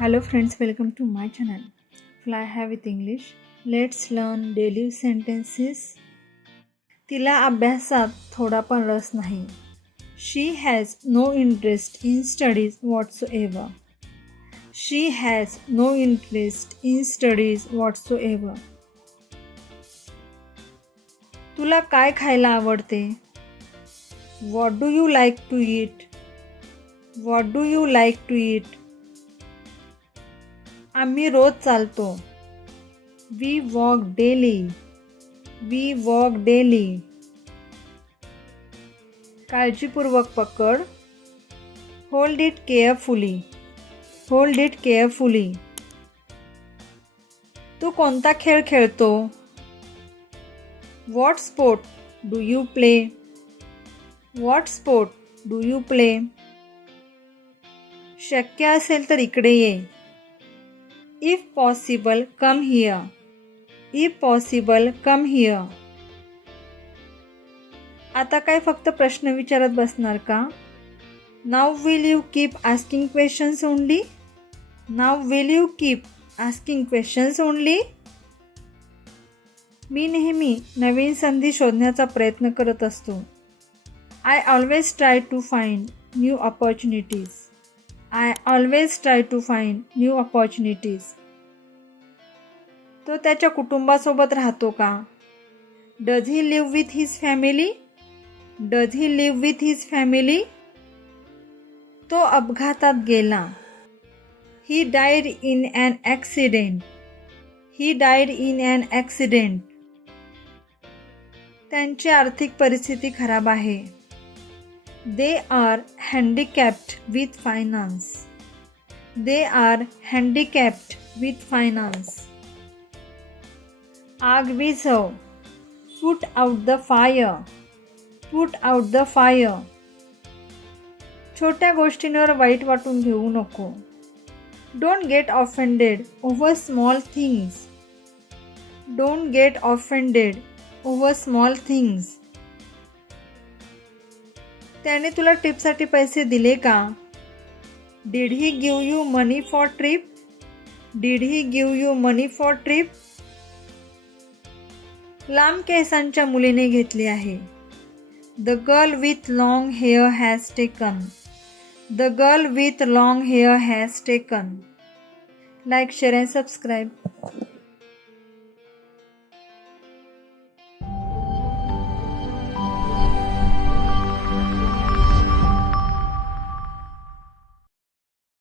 Hello friends, welcome to my channel Fly High with English. Let's learn daily sentences. तिला अभ्यासात थोडा पण रस नाही. She has no interest in studies whatsoever. She has no interest in studies whatsoever. तुला काय खायला आवडते? What do you like to eat? What do you like to eat? आम्ही रोज चालतो. We walk daily. We walk daily. काळजीपूर्वक पकड. Hold it carefully. Hold it carefully. तू कोणता खेळ खेळतो? What sport do you play? What sport do you play? शक्य असेल तर इकडे ये. If possible, come here. If possible, come here. आता काय फक्त प्रश्न विचारत बसणार का? Now will you keep asking questions only? Now will you keep asking questions only? मी नेहमी नवीन संधी शोधण्याचा प्रयत्न करत असतो. I always try to find new opportunities. I always try to find new opportunities. तो त्याच्या कुटुंबासोबत राहतो का? Does he live with his family? Does he live with his family? तो अपघातात गेला. He died in an accident. He died in an accident. त्यांची आर्थिक परिस्थिती खराब आहे. They are handicapped with finance. They are handicapped with finance. आग विझव. Put out the fire. Put out the fire. छोट्या गोष्टींवर वाईट वाटून घेऊ नको. Don't get offended over small things. Don't get offended over small things. त्याने तुला ट्रिपसाठी पैसे दिले का? Did he give you money for trip? Did he give you money for trip? लांब केसांच्या मुलीने घेतली आहे. The girl with long hair has taken. The girl with long hair has taken. Like, share and subscribe.